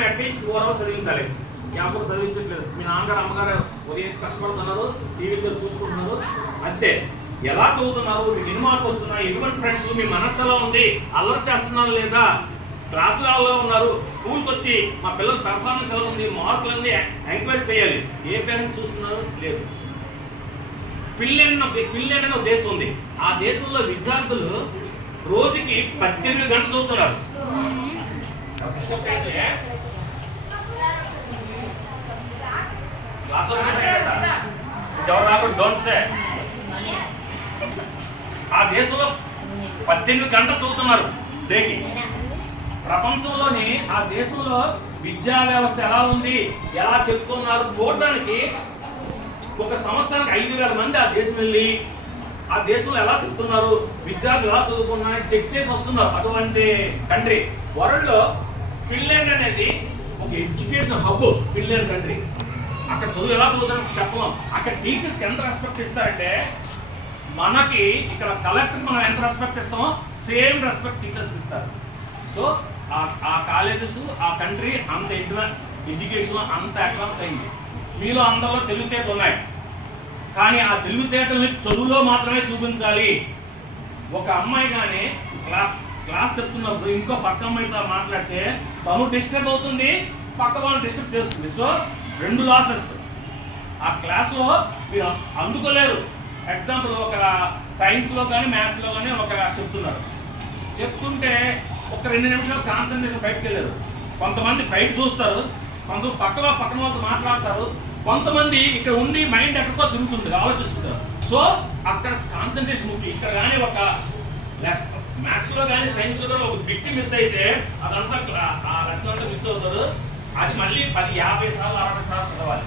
రోజున at least 4 hours చదివించాలి. ఎవరు చదివించట్లేదు. మీ నాన్నగారు అమ్మగారు ఉదయం కష్టపడుతున్నారు, టీవీలో చూసుకుంటున్నారు, అంతే. ఎలా చదువుతున్నారు, మీకు ఎన్ని మార్కులు వస్తున్నాయి, ఎటువంటి ఫ్రెండ్స్, మీ మనస్సు ఎలా ఉంది, అల్లరి చేస్తున్నారు లేదా, క్లాసులలో ఉన్నారు, స్కూల్కి వచ్చి మా పిల్లల పెర్ఫార్మెన్స్ ఎలా ఉంది, మార్కులన్నీ ఎంక్వైరీ చేయాలి. ఏ పేరెంట్స్ చూస్తున్నారు? లేదు. ఫిన్లాండ్ అనే ఒక దేశం ఉంది. ఆ దేశంలో విద్యార్థులు రోజుకి 18 గంటలు చదువుతున్నారు. ఆ దేశంలో 18 గంటలు చదువుతున్నారు డేకి. ప్రపంచంలోని ఆ దేశంలో విద్యా వ్యవస్థ ఎలా ఉంది, ఎలా చెప్తున్నారు చూడడానికి ఒక సంవత్సరానికి 5,000 మంది ఆ దేశం వెళ్ళి ఆ దేశంలో ఎలా చెప్తున్నారు, విద్యార్థులు ఎలా చదువుకున్నారని చెక్ చేసి వస్తున్నారు. అటువంటి కంట్రీ వరల్డ్ లో ఫిన్లాండ్ అనేది ఒక ఎడ్యుకేషన్ హబ్. ఫిన్లాండ్ కంట్రీ అక్కడ చదువు ఎలా చదువుతారో చెప్పలేం. అక్కడ టీచర్స్కి ఎంత రెస్పెక్ట్ ఇస్తారంటే, మనకి ఇక్కడ కలెక్టర్కి మనం ఎంత రెస్పెక్ట్ ఇస్తామో సేమ్ రెస్పెక్ట్ టీచర్స్ ఇస్తారు. సో ఆ కాలేజెస్, ఆ కంట్రీ అంత ఎడ్యుకేషన్లో అంత అడ్వాన్స్ అయింది. మీలో అందరిలో తెలివితేటలు ఉన్నాయి, కానీ ఆ తెలివితేటల్ని చదువులో మాత్రమే చూపించాలి. ఒక అమ్మాయి కానీ క్లాస్ చెప్తున్నప్పుడు ఇంకో పక్క అమ్మాయితో మాట్లాడితే తను డిస్టర్బ్ అవుతుంది, పక్క వాళ్ళని డిస్టర్బ్ చేస్తుంది. So 2 losses. ఆ క్లాస్లో మీరు అందుకోలేరు. ఎగ్జాంపుల్ ఒక సైన్స్లో కానీ మ్యాథ్స్లో కానీ ఒక చెప్తున్నారు, చెప్తుంటే ఒక 2 నిమిషాలు కాన్సన్ట్రేషన్ బయటకు వెళ్ళారు. కొంతమంది బయట చూస్తారు, కొంతమంది పక్కన వాళ్ళతో మాట్లాడతారు, కొంతమంది ఇక్కడ ఉండి మైండ్ ఎక్కడికో తిరుగుతుంది, ఆలోచిస్తుంటారు. సో అక్కడ కాన్సన్ట్రేషన్ ముఖ్యం. ఇక్కడ కానీ ఒక మ్యాథ్స్లో కానీ సైన్స్లో కానీ ఒక బిట్ మిస్ అయితే అదంతా ఆ లెసన్ అంతా మిస్ అవుతారు. అది మళ్ళీ 10, 50 సార్లు 60 సార్లు చదవాలి.